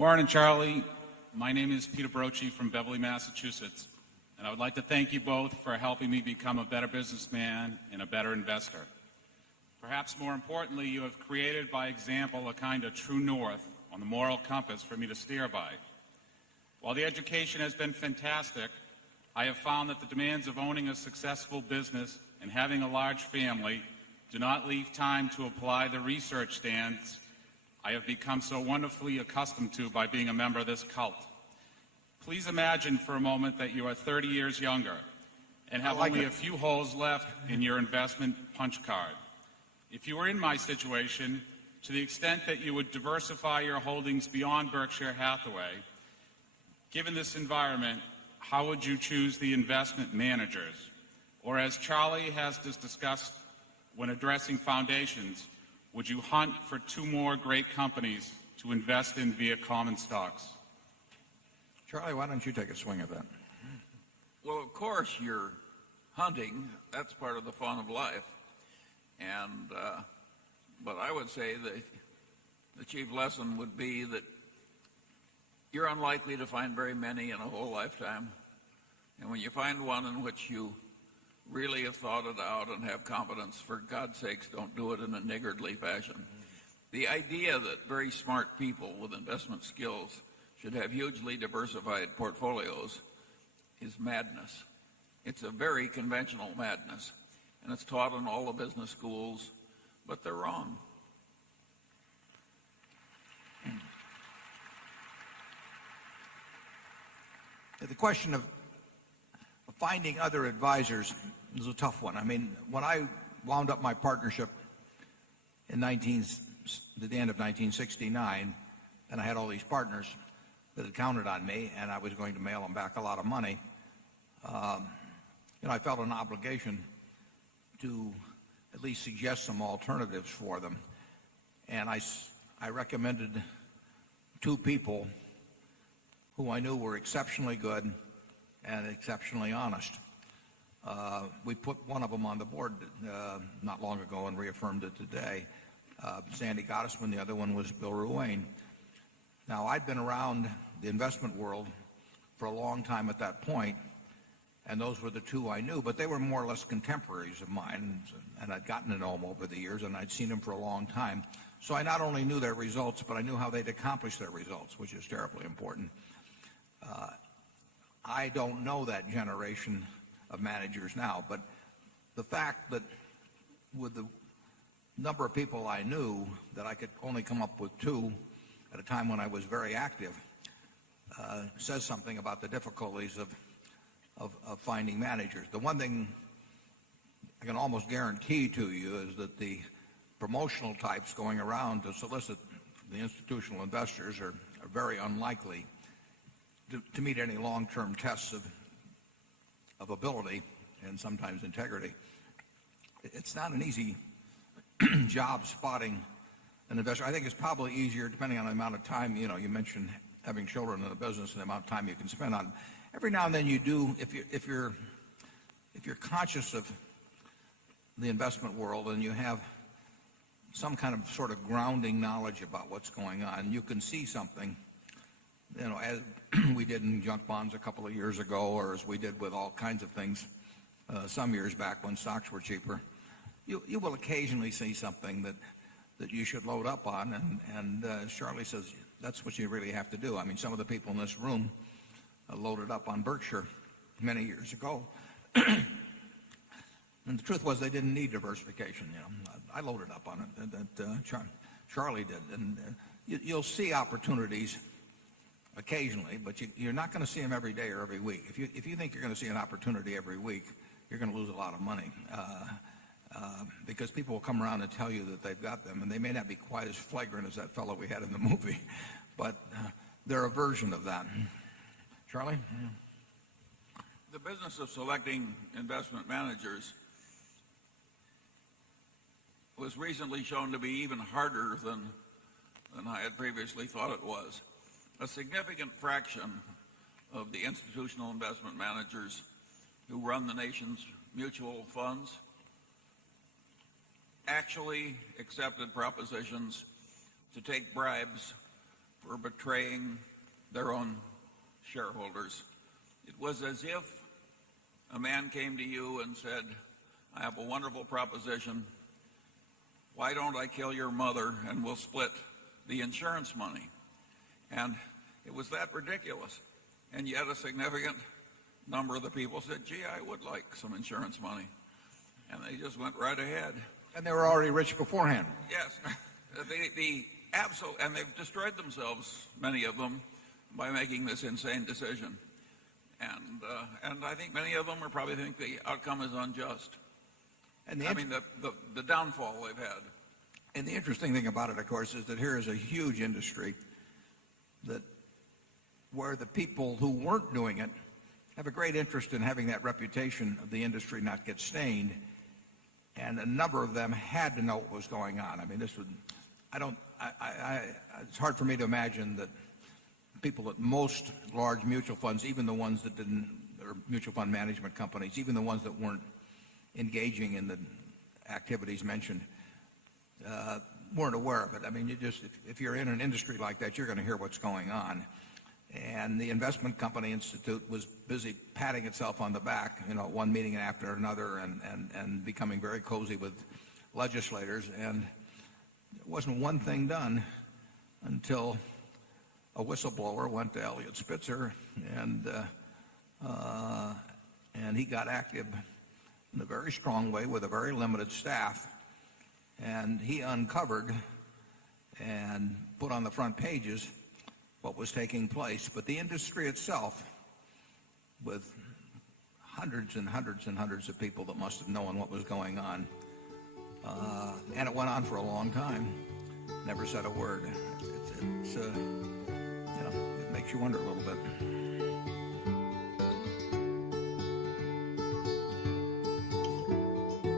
Warren and Charlie, my name is Peter Brochi from Beverly, Massachusetts, and I would like to thank you both for helping me become a better businessman and a better investor. Perhaps more importantly, you have created by example a kind of true north on the moral compass for me to steer by. While the education has been fantastic, I have found that the demands of owning a successful business and having a large family do not leave time to apply the research standards I have become so wonderfully accustomed to by being a member of this cult. Please imagine for a moment that you are 30 years younger and have only a few holes left in your investment punch card. If you were in my situation, to the extent that you would diversify your holdings beyond Berkshire Hathaway, given this environment, how would you choose the investment managers? Or as Charlie has just discussed when addressing foundations, would you hunt for two more great companies to invest in via common stocks? Charlie, why don't you take a swing at that? Well, of course, you're hunting. That's part of the fun of life. And but I would say that the chief lesson would be that you're unlikely to find very many in a whole lifetime. And when you find one in which you really have thought it out and have confidence, for God's sakes, don't do it in a niggardly fashion. The idea that very smart people with investment skills should have hugely diversified portfolios is madness. It's a very conventional madness, and it's taught in all the business schools, but they're wrong. The question of finding other advisors is a tough one. I mean, when I wound up my partnership at the end of 1969, and I had all these partners that had counted on me, and I was going to mail them back a lot of money, I felt an obligation to at least suggest some alternatives for them. And I recommended two people who I knew were exceptionally good and exceptionally honest. We put one of them on the board not long ago and reaffirmed it today. Sandy Gottesman, the other one was Bill Ruane. Now, I'd been around the investment world for a long time at that point, and those were the two I knew, but they were more or less contemporaries of mine, and I'd gotten to know them over the years, and I'd seen them for a long time. So I not only knew their results, but I knew how they'd accomplished their results, which is terribly important. I don't know that generation of managers now, but the fact that with the number of people I knew that I could only come up with two at a time when I was very active says something about the difficulties of finding managers. The one thing I can almost guarantee to you is that the promotional types going around to solicit the institutional investors are very unlikely to meet any long-term tests of ability and sometimes integrity. It's not an easy job spotting an investor. I think it's probably easier depending on the amount of time. You mentioned having children in the business and the amount of time you can spend on it. Every now and then you do, if you're conscious of the investment world and you have some kind of sort of grounding knowledge about what's going on, you can see something, as we did in junk bonds a couple of years ago, or as we did with all kinds of things some years back when stocks were cheaper. You will occasionally see something that you should load up on, and as Charlie says, that's what you really have to do. I mean, some of the people in this room loaded up on Berkshire many years ago. And the truth was they didn't need diversification. I loaded up on it. That Charlie did. And you'll see opportunities occasionally, but you're not going to see them every day or every week. If you think you're going to see an opportunity every week, you're going to lose a lot of money because people will come around and tell you that they've got them, and they may not be quite as flagrant as that fellow we had in the movie, but they're a version of that. Charlie? The business of selecting investment managers was recently shown to be even harder than I had previously thought it was. A significant fraction of the institutional investment managers who run the nation's mutual funds actually accepted propositions to take bribes for betraying their own shareholders. It was as if a man came to you and said, I have a wonderful proposition. Why don't I kill your mother and we'll split the insurance money? And it was that ridiculous. And yet a significant number of the people said, gee, I would like some insurance money. And they just went right ahead. And they were already rich beforehand. Yes. And they've destroyed themselves, many of them, by making this insane decision. And I think many of them are probably think the outcome is unjust. And the downfall they've had. And the interesting thing about it, of course, is that here is a huge industry that where the people who weren't doing it have a great interest in having that reputation of the industry not get stained. And a number of them had to know what was going on. I mean, it's hard for me to imagine that people at most large mutual funds, even the ones that didn't, or mutual fund management companies, even the ones that weren't engaging in the activities mentioned, weren't aware of it. I mean, if you're in an industry like that, you're going to hear what's going on. And the Investment Company Institute was busy patting itself on the back, one meeting after another, and becoming very cozy with legislators. And there wasn't one thing done until a whistleblower went to Elliot Spitzer, and he got active in a very strong way with a very limited staff, and he uncovered and put on the front pages what was taking place. But the industry itself, with hundreds and hundreds and hundreds of people that must have known what was going on, and it went on for a long time, never said a word. It makes you wonder a little bit.